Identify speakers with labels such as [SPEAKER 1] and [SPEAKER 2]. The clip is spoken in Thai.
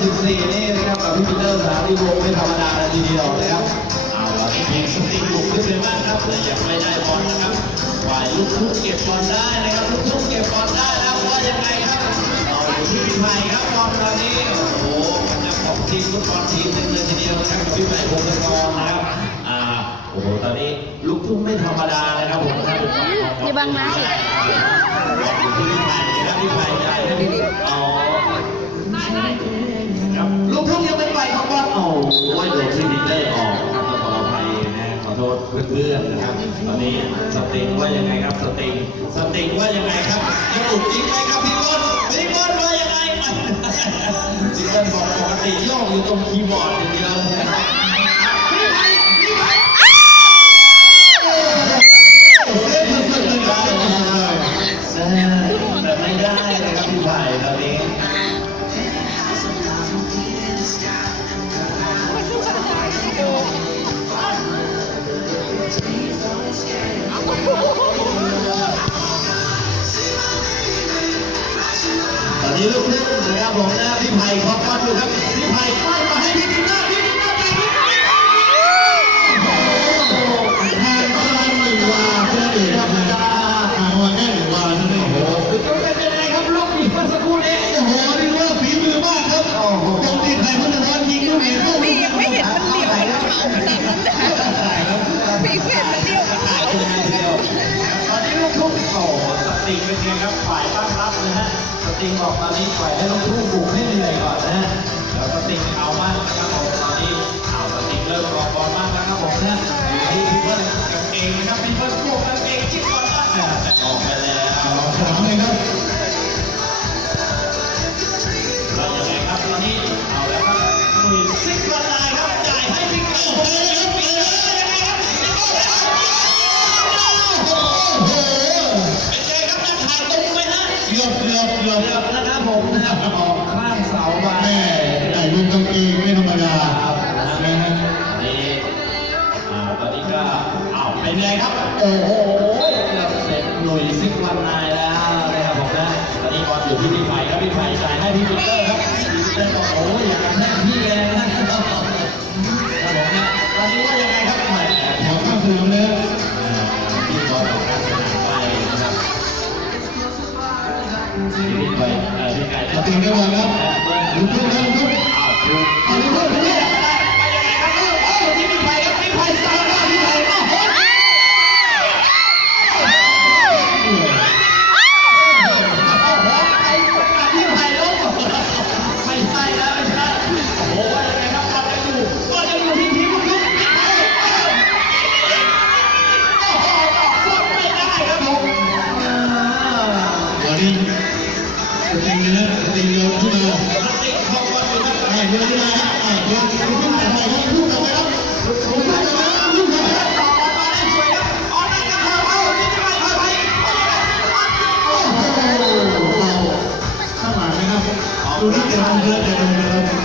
[SPEAKER 1] พี่วงไม่ธรรมดาเลยทีเดียวนะครับเอาละทีมสติกบุกขึ้นไปบ้างครับแต่ยังไม่ได้บอลนะครับฝ่ายลูกทุ่งเก็บบอลได้นะครับลูกทุ่งเก็บบอลได้แล้วว่ายังไงครับเราอยู่ที่พี่ไผ่ครับบอลตอนนี้โอ้โหมันจะของทีมฟุตบอลทีมหนึ่งเลยทีเดียวนะครับกับพี่ไผ่พงศกรนะครับอ่าโอ้โหตอนนี้ลูกทุ่งไม่ธรรมดานะครับผมถ้าเป็นฝั่งของ
[SPEAKER 2] อย่าบังนะ
[SPEAKER 1] อยู่ที่พี่ไผ่นะครับพี่ไผ่ได้อ๋อ เพื่อนๆนะครับตอนนี้สติงว่ายังไงครับสติงสติงว่ายังไงครับยังอุกจริงไหมครับพี่ก้นพี่ก้นว่ายังไงพี่ก้นบอกปกติโยกอยู่ตรงคีย์บอร์ดอย่างเดียว ครับพี่ไผ่ไล่มาให้พี่กินหน้าพี่กินหน้าพี่กินหน้าแทนพลังหนึ่งวาเพื่อเอกธรรมดา
[SPEAKER 3] ทาวันแค่หนึ่งวานั่นเองโอ้โห
[SPEAKER 1] คือต้องเป็นยังไงครับลูกอีกเมื่อสักครู่นี้
[SPEAKER 3] โอ้โหนี่ว่าฝีมือมากครับโอ้โหตีใครคนจะทอนยิง เป็
[SPEAKER 1] นไงครับฝ่ายตั้งรับนะฮะสติงบอกตอนนี้ปล่อยให้ลูกทุ่งบุกให้เหนื่อยก่อนนะฮะแล้วสติงเอามากนะครับผมตอนนี้เอาสติงเริ่มรอบอลมากแล้วครับผมนะอยู่ที่พี่เพื่อนกางเกงนะครับพี่เพื่อนพวกกางเกงชิดก่อนนะแต่ออกไปแล้ว
[SPEAKER 3] สามเลยครับ
[SPEAKER 1] เกื
[SPEAKER 3] อ
[SPEAKER 1] บ
[SPEAKER 3] เกือบเกือบเกือบ
[SPEAKER 1] นะครับผมนะครับออกข้างเสาไป
[SPEAKER 3] แม่ใส่ลูกกางเกงไม่ธรรมดา
[SPEAKER 1] ครับนะฮะนี่อ่าตอนนี้ก็เอาเป็นไงครับ โอ้โหเกือบเสร็จหนุ่ยซิกวันไลน์แล้วนะครับผมนะตอนนี้บอลอยู่ที่พี่ไผ่ครับพี่ไผ่จ่ายให้พี่ปีเตอร์ครับพี่ปีเตอร์บอกโอ้ยอย่างนั้นแม่พี่เลยนะครับผมนะตอนนี้ว่ายังไงครับ ที่พี่ไปเอ่อพี่ไก่
[SPEAKER 3] มาตีได้วันครับลุกทุ่งครับลูกทุ่ง
[SPEAKER 1] อ้าวถูก
[SPEAKER 3] เอาลูกทุ่งลูกทุ่ง
[SPEAKER 1] สติ
[SPEAKER 3] งนะสติงโยนขึ้นมา
[SPEAKER 1] ติดของบอลอยู่ครับ
[SPEAKER 3] อ่าโยนขึ้นมาครับอ่าโยนขึ้นมาใหม่ครับลูกกลับไปครับลูกกลับไปครับลูกกลับไปครับ
[SPEAKER 1] ต่อมาได้สวยครับออกได้ครับเอาที่จะไปพาไป
[SPEAKER 3] โอ้โหข้างหลังนะครับดูที่จะทำเพื่อะดู